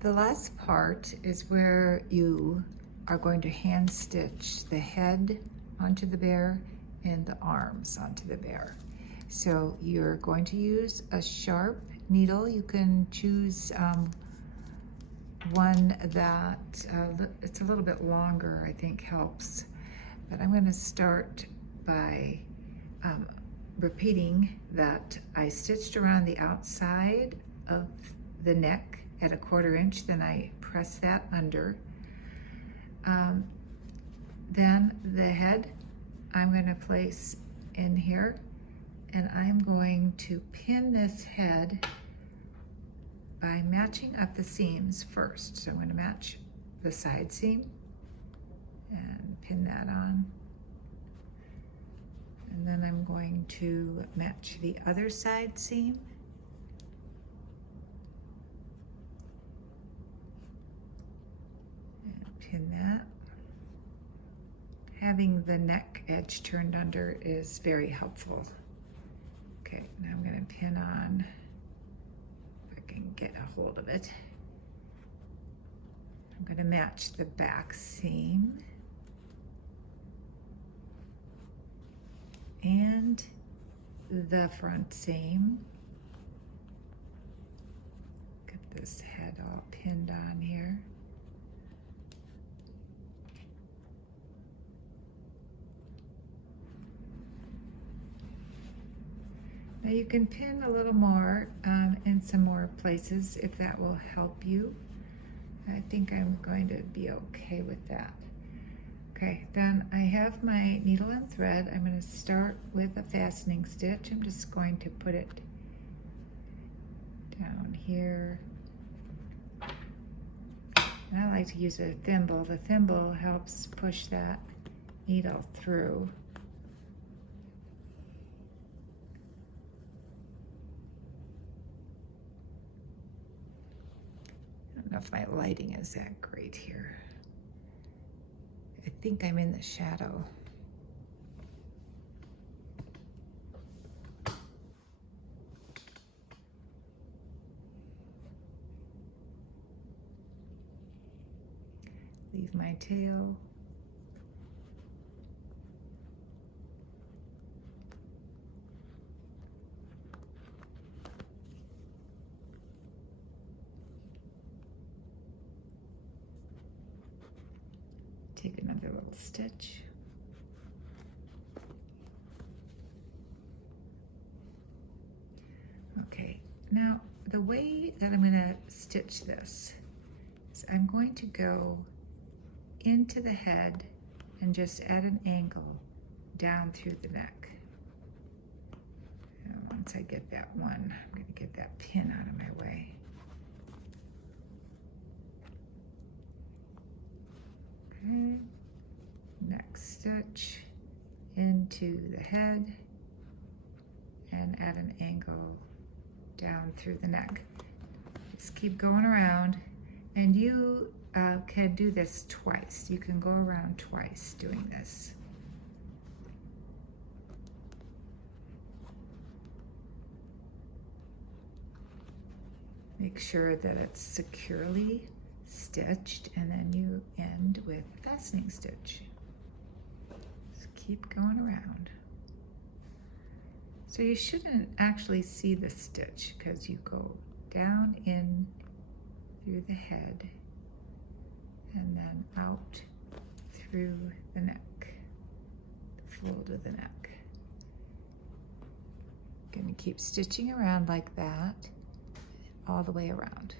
The last part is where you are going to hand stitch the head onto the bear and the arms onto the bear. So you're going to use a sharp needle. You can choose one that it's a little bit longer, I think helps. But I'm going to start by repeating that I stitched around the outside of the neck at 1/4 inch, then I press that under. Then the head I'm going to place in here, and I'm going to pin this head by matching up the seams first. So I'm going to match the side seam and pin that on. And then I'm going to match the other side seam. And pin that. Having the neck edge turned under is very helpful. Okay, now I'm going to pin on, if I can get a hold of it. I'm going to match the back seam and the front seam. Get this head all pinned on here. Now you can pin a little more in some more places if that will help you. I think I'm going to be okay with that. Okay, then I have my needle and thread. I'm going to start with a fastening stitch. I'm just going to put it down here. And I like to use a thimble. The thimble helps push that needle through. I don't know if my lighting is that great here. I think I'm in the shadow. Leave my tail. Take another little stitch. Okay, now the way that I'm going to stitch this is I'm going to go into the head and just at an angle down through the neck. And once I get that one, I'm going to get that pin out of my way. Okay, next stitch into the head and at an angle down through the neck. Just keep going around, and you can do this twice. You can go around twice doing this. Make sure that it's securely stitched, and then you end with a fastening stitch. Just keep going around. So you shouldn't actually see the stitch because you go down in through the head and then out through the neck, the fold of the neck. Gonna keep stitching around like that all the way around.